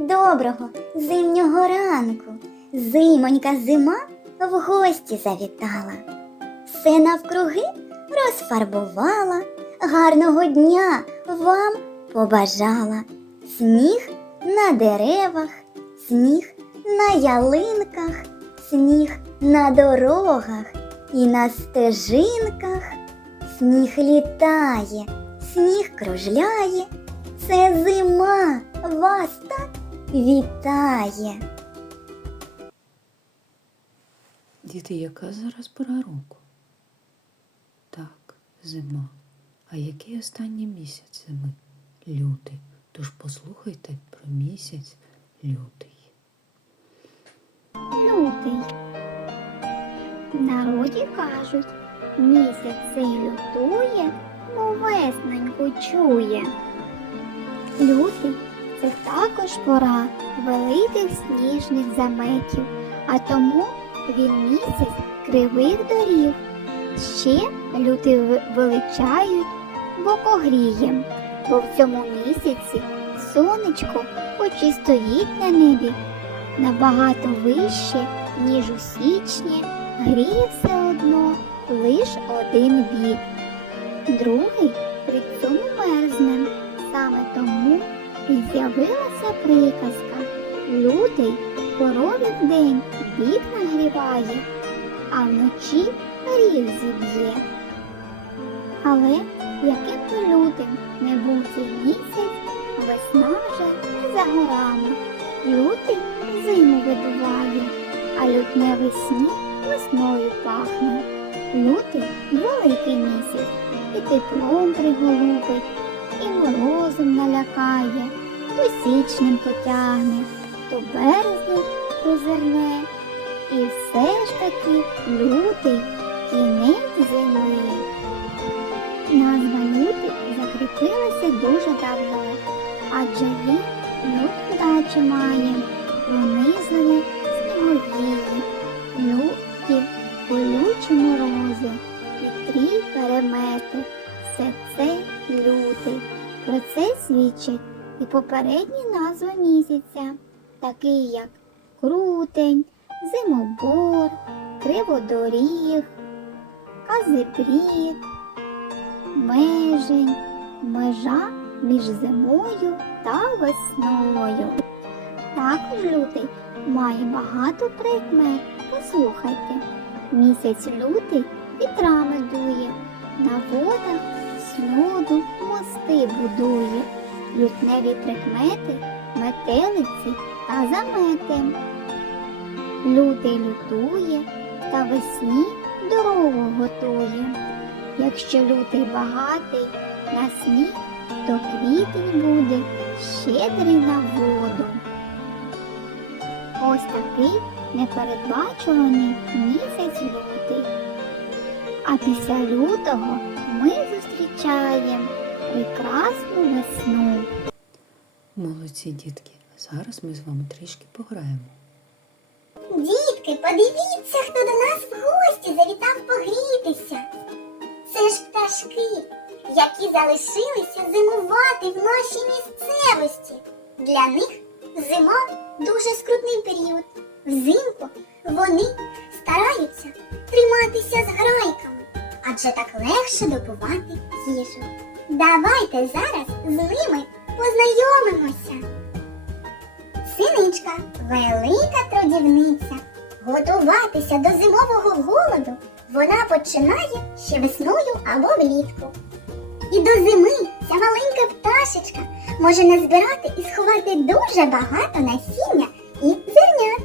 доброго зимнього ранку. Зимонька зима в гості завітала. Все навкруги розфарбувала, гарного дня вам побажала. Сніг на деревах, сніг на ялинках, сніг на дорогах і на стежинках. Сніг літає, сніг кружляє. Це зима вас так вітає. Діти, яка зараз пора року? Так, зима. А який останній місяць зими? Лютий. Тож послухайте про місяць лютий. Лютий. В народі кажуть, місяць цей лютує, мов весненьку чує. Лютий це також пора великих сніжних заметів, а тому він місяць кривих доріг. Ще лютий в- величають бокогрієм, бо в цьому місяці сонечко, хоч і стоїть на небі, набагато вище, ніж у січні, гріє все одно лиш один бік. Другий при цьому мерзне. Саме тому і з'явилася приказка. Лютий корові вдень бік нагріває, а вночі ріг зіб'є. Але яким би лютим не був цей місяць, весна вже за горами. Лютий зиму видуває, а лютневий сніг весною пахне. Лютий великий місяць, і теплом приголубить, і морозом налякає, то січнем потягне, то березнем прозирне. І все ж таки лютий кінець зими. Назва лютий закріпилася дуже давно, адже він люд удачі має, попередні назви місяця, такі як крутень, зимобор, криводоріг, казипрід, межень, межа між зимою та весною. Також лютий має багато прикмет. Послухайте, місяць лютий вітрами дує, на водах сльоду мости будує, лютневі прикмети, метелиці та замети. Лютий лютує та весні дорогу готує. Якщо лютий багатий на сніг, то квітень буде щедрий на воду. Ось такий непередбачуваний місяць лютий. А після лютого ми зустрічаємо прекрасну весну. Молодці дітки. Зараз ми з вами трішки пограємо. Дітки, подивіться, хто до нас в гості завітав погрітися. Це ж пташки, які залишилися зимувати в нашій місцевості. Для них зима дуже скрутний період. Взимку вони стараються триматися з грайками, адже так легше добувати їжу. Давайте зараз з ними познайомимося. Синичка велика трудівниця. Готуватися до зимового голоду вона починає ще весною або влітку. І до зими ця маленька пташечка може назбирати і сховати дуже багато насіння і зернят.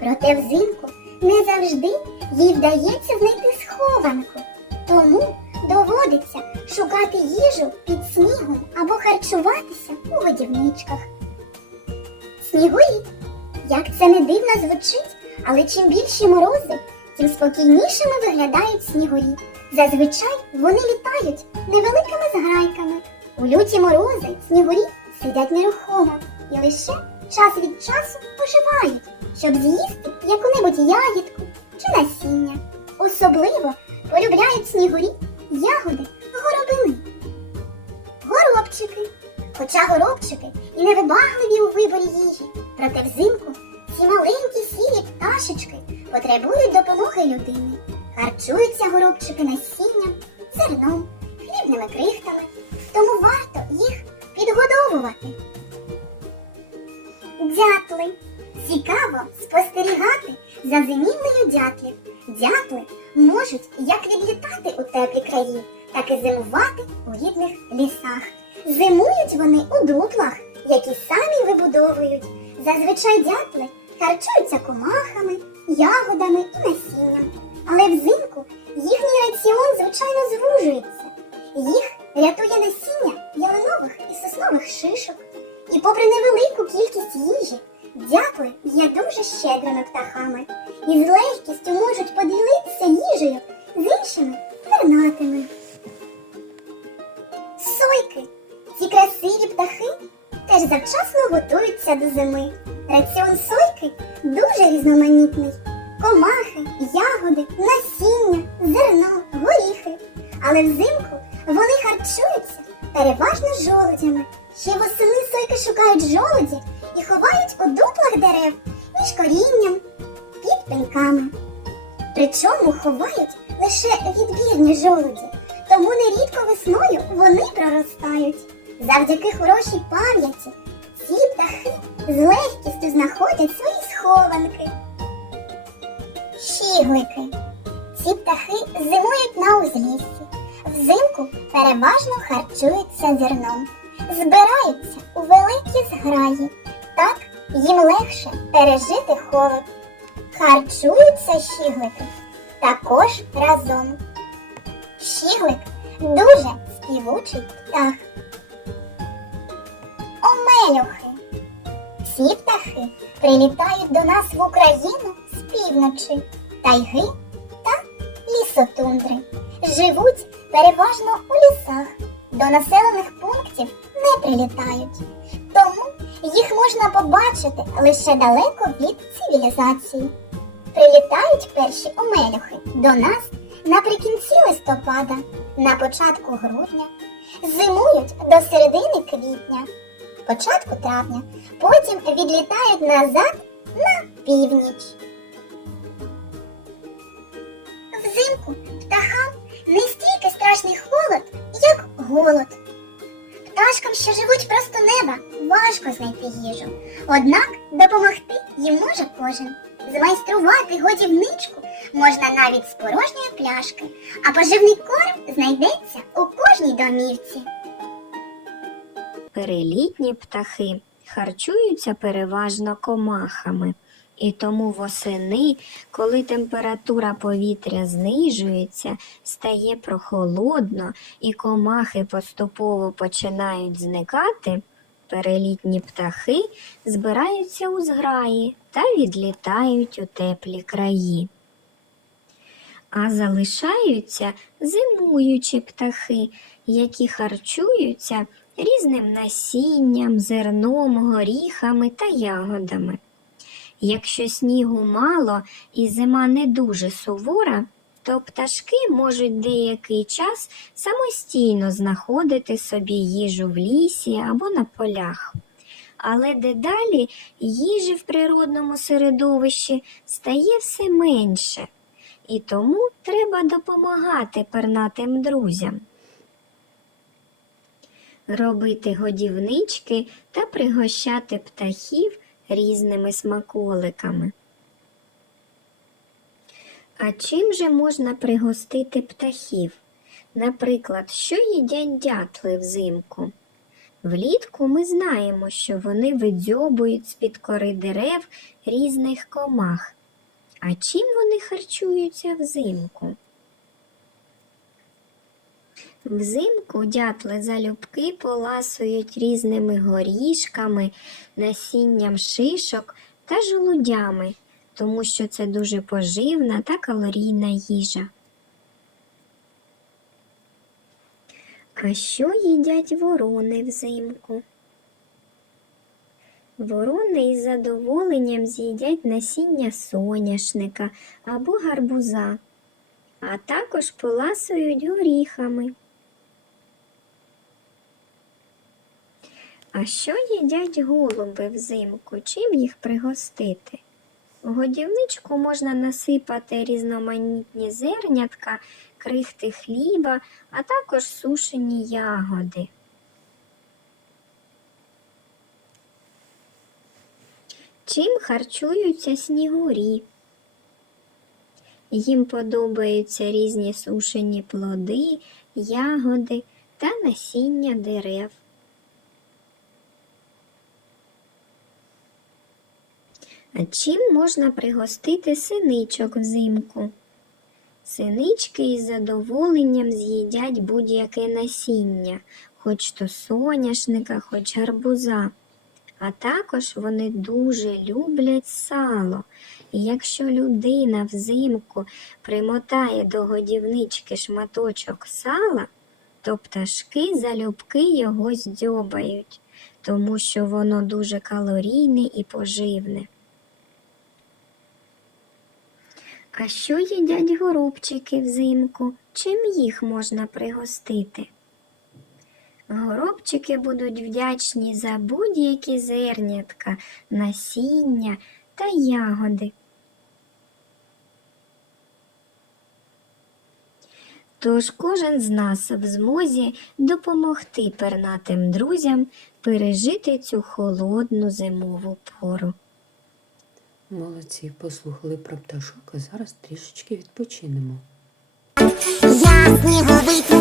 Проте взимку не завжди їй вдається знайти схованку. Тому доводиться шукати їжу під снігом або харчуватися у годівничках. Снігурі. Як це не дивно звучить, але чим більші морози, тим спокійнішими виглядають снігурі. Зазвичай вони літають невеликими зграйками. У люті морози снігурі сидять нерухомо і лише час від часу поживають, щоб з'їсти яку-небудь ягідку чи насіння. Особливо полюбляють снігурі ягоди горобини. Горобчики Хоча горобчики і невибагливі у виборі їжі, проте взимку ці маленькі сірі пташечки потребують допомоги людини. Харчуються горобчики насінням, зерном, хлібними крихтами, тому варто їх підгодовувати. Дятли. Цікаво спостерігати за зимівлею дятлів. Дятли краї, так і зимувати у рідних лісах. Зимують вони у дуплах, які самі вибудовують. Зазвичай дятли харчуються комахами, ягодами і насінням. Але взимку їхній раціон, звичайно, звужується. Їх рятує насіння ялинових і соснових шишок. І попри невелику кількість їжі, дятли є дуже щедрими птахами і з легкістю можуть поділитися їжею з іншими пернатими. Сойки. Ці красиві птахи теж завчасно готуються до зими. Раціон сойки дуже різноманітний. Комахи, ягоди, насіння, зерно, горіхи. Але взимку вони харчуються переважно жолудями. Ще восени сойки шукають жолуді і ховають у дуплах дерев між корінням, під пеньками. Причому ховають лише відбірні жолуді, тому нерідко весною вони проростають. Завдяки хорошій пам'яті ці птахи з легкістю знаходять свої схованки. Щіглики. Ці птахи зимують на узліссі. Взимку переважно харчуються зерном, збираються у великі зграї. Так їм легше пережити холод. Харчуються щіглики також разом. Щіглик дуже співучий птах. Омелюхи. Ці птахи прилітають до нас в Україну з півночі, тайги та лісотундри. Живуть переважно у лісах. До населених пунктів не прилітають. Тому їх можна побачити лише далеко від цивілізації. Прилітають перші омелюхи до нас наприкінці листопада, на початку грудня, зимують до середини квітня, початку травня, потім відлітають назад на північ. Взимку птахам не стільки страшний холод, як голод. Пташкам, що живуть просто неба, важко знайти їжу. Однак допомогти їм може кожен. Змайструвати годівничку можна навіть з порожньої пляшки, а поживний корм знайдеться у кожній домівці. Перелітні птахи харчуються переважно комахами, і тому восени, коли температура повітря знижується, стає прохолодно і комахи поступово починають зникати, перелітні птахи збираються у зграї та відлітають у теплі краї. А залишаються зимуючі птахи, які харчуються різним насінням, зерном, горіхами та ягодами. Якщо снігу мало і зима не дуже сувора, то пташки можуть деякий час самостійно знаходити собі їжу в лісі або на полях. Але дедалі їжі в природному середовищі стає все менше, і тому треба допомагати пернатим друзям робити годівнички та пригощати птахів різними смаколиками. А чим же можна пригостити птахів? Наприклад, що їдять дятли взимку? Влітку ми знаємо, що вони видзьобують з-під кори дерев різних комах. А чим вони харчуються взимку? Взимку дятли залюбки поласують різними горішками, насінням шишок та жолудями, тому що це дуже поживна та калорійна їжа. А що їдять ворони взимку? Ворони із задоволенням з'їдять насіння соняшника або гарбуза, а також поласують горіхами. А що їдять голуби взимку? Чим їх пригостити? У годівничку можна насипати різноманітні зернятка, крихти хліба, а також сушені ягоди. Чим харчуються снігурі? Їм подобаються різні сушені плоди, ягоди та насіння дерев. А чим можна пригостити синичок взимку? Синички із задоволенням з'їдять будь-яке насіння, хоч то соняшника, хоч гарбуза. А також вони дуже люблять сало. І якщо людина взимку примотає до годівнички шматочок сала, то пташки залюбки його здьобають, тому що воно дуже калорійне і поживне. А що їдять горобчики взимку? Чим їх можна пригостити? Горобчики будуть вдячні за будь-які зернятка, насіння та ягоди. Тож кожен з нас в змозі допомогти пернатим друзям пережити цю холодну зимову пору. Молодці, послухали про пташок, а зараз трішечки відпочинемо. Я сніговик,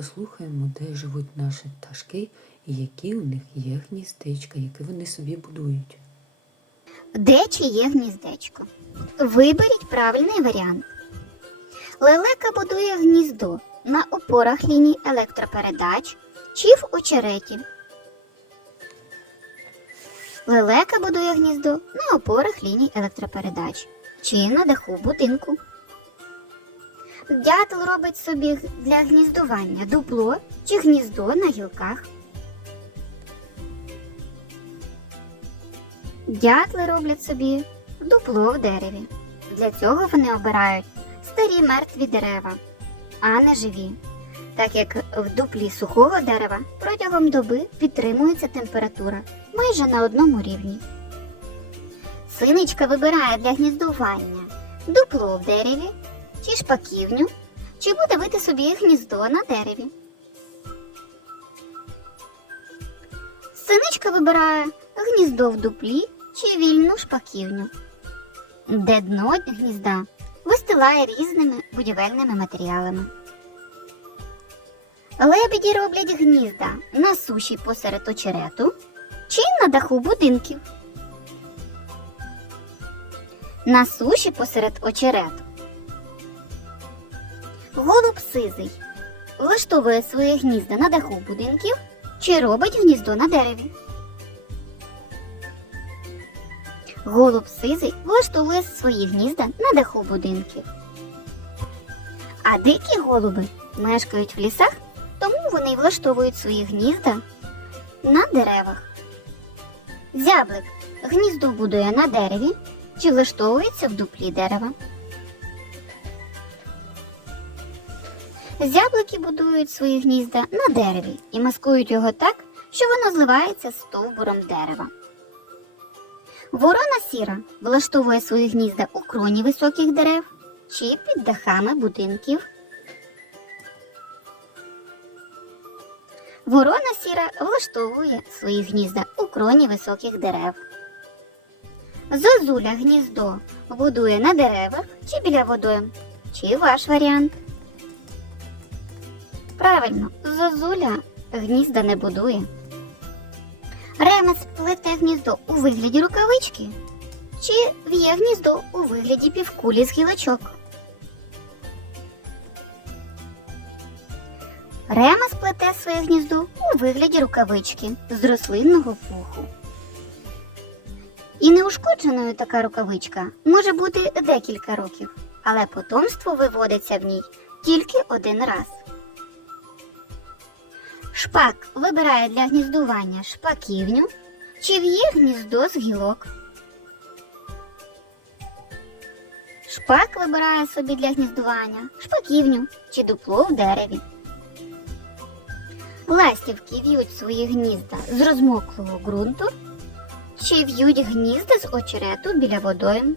послухаємо, де живуть наші пташки і які у них є гніздечка, які вони собі будують. Де чиє гніздечко? Виберіть правильний варіант. Лелека будує гніздо на опорах ліній електропередач чи в очереті. Лелека будує гніздо на опорах ліній електропередач чи на даху будинку. Дятел робить собі для гніздування дупло чи гніздо на гілках. Дятли роблять собі дупло в дереві. Для цього вони обирають старі мертві дерева, а не живі, так як в дуплі сухого дерева протягом доби підтримується температура майже на одному рівні. Синичка вибирає для гніздування дупло в дереві чи шпаківню, чи буде вити собі гніздо на дереві. Синичка вибирає гніздо в дуплі чи вільну шпаківню, де дно гнізда вистилає різними будівельними матеріалами. Лебеді роблять гнізда на суші посеред очерету чи на даху будинків. На суші посеред очерету. Голуб сизий влаштовує своє гнізда на даху будинків чи робить гніздо на дереві. Голуб сизий влаштовує свої гнізда на даху будинків. А дикі голуби мешкають в лісах, тому вони влаштовують свої гнізда на деревах. Зяблик гніздо будує на дереві чи влаштовується в дуплі дерева. Зяблики будують свої гнізда на дереві і маскують його так, що воно зливається з стовбуром дерева. Ворона сіра влаштовує свої гнізда у кроні високих дерев чи під дахами будинків. Ворона сіра влаштовує свої гнізда у кроні високих дерев. Зозуля гніздо будує на деревах чи біля водойм. Чи ваш варіант? Правильно, зозуля гнізда не будує. Ремець плете гніздо у вигляді рукавички чи в'є гніздо у вигляді півкулі з гілочок. Рема сплете своє гніздо у вигляді рукавички з рослинного пуху. І неушкодженою така рукавичка може бути декілька років, але потомство виводиться в ній тільки один раз. Шпак вибирає для гніздування шпаківню чи в'є гніздо з гілок. Шпак вибирає собі для гніздування шпаківню чи дупло в дереві. Ластівки в'ють свої гнізда з розмоклого ґрунту чи в'ють гнізда з очерету біля водойм.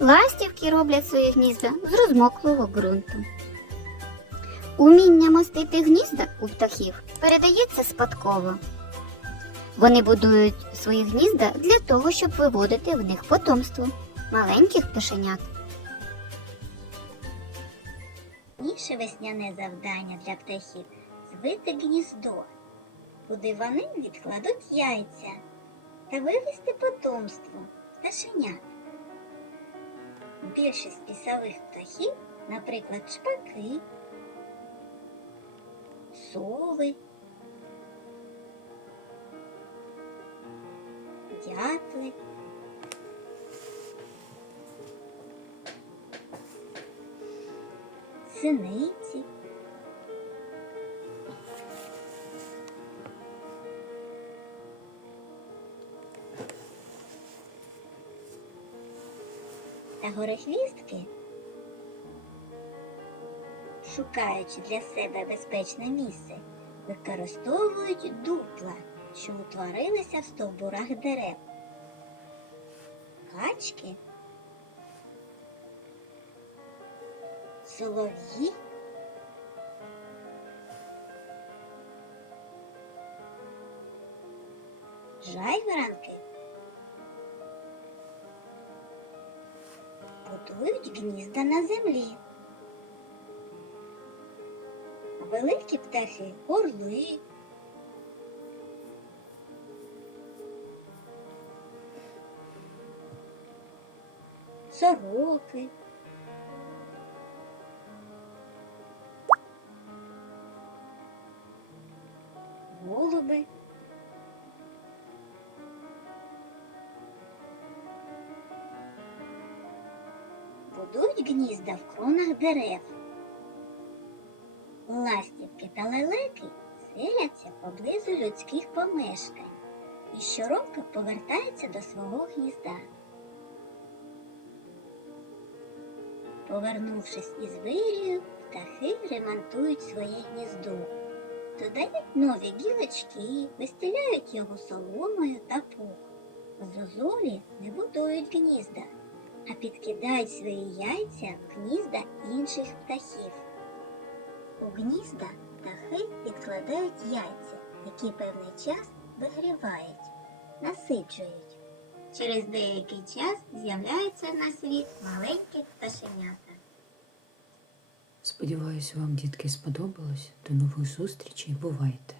Ластівки роблять свої гнізда з розмоклого ґрунту. Уміння мостити гнізда у птахів передається спадково. Вони будують свої гнізда для того, щоб виводити в них потомство маленьких пташенят. Ніше весняне завдання для птахів звити гніздо, куди вони відкладуть яйця та вивести потомство пташенят. Більшість пісових птахів, наприклад, шпаки, сови, дятли, синиці. Та горехвістки, шукаючи для себе безпечне місце, використовують дупла, що утворилися в стовбурах дерев. Качки солов'ї, жайворонки будують гнізда на землі. Великі птахи орли, сороки. голуби. Будують гнізда в кронах дерев. Ластівки та лелеки селяться поблизу людських помешкань і щороку повертаються до свого гнізда. Повернувшись із вирію, птахи ремонтують своє гніздо додають нові гілочки, вистеляють його соломою та пух. Зозулі не будують гнізда, а підкидають свої яйця в гнізда інших птахів. У гнізда птахи відкладають яйця, які певний час вигрівають, насиджують. Через деякий час з'являються на світ маленькі пташенята. Сподіваюся, вам, дітки, сподобалось. До нових зустрічей. Бувайте!